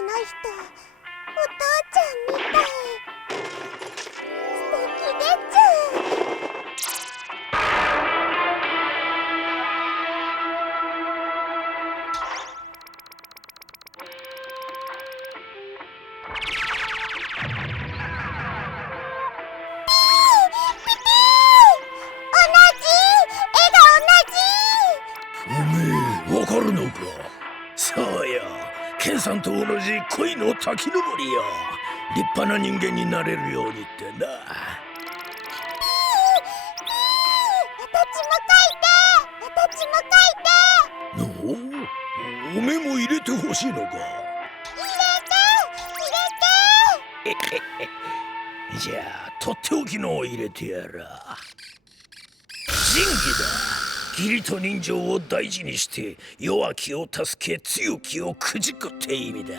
の人お父ちゃんみたい。素敵でちゅ。おめえわかるのか。そうよ、ケンさんと同じ恋の滝登りよ。立派な人間になれるようにってな。私も書いて。おめえも入れてほしいのか。入れてじゃあとっておきのを入れてやら。仁義だ。義理と人情を大事にして弱きを助け強きをくじくって意味だ。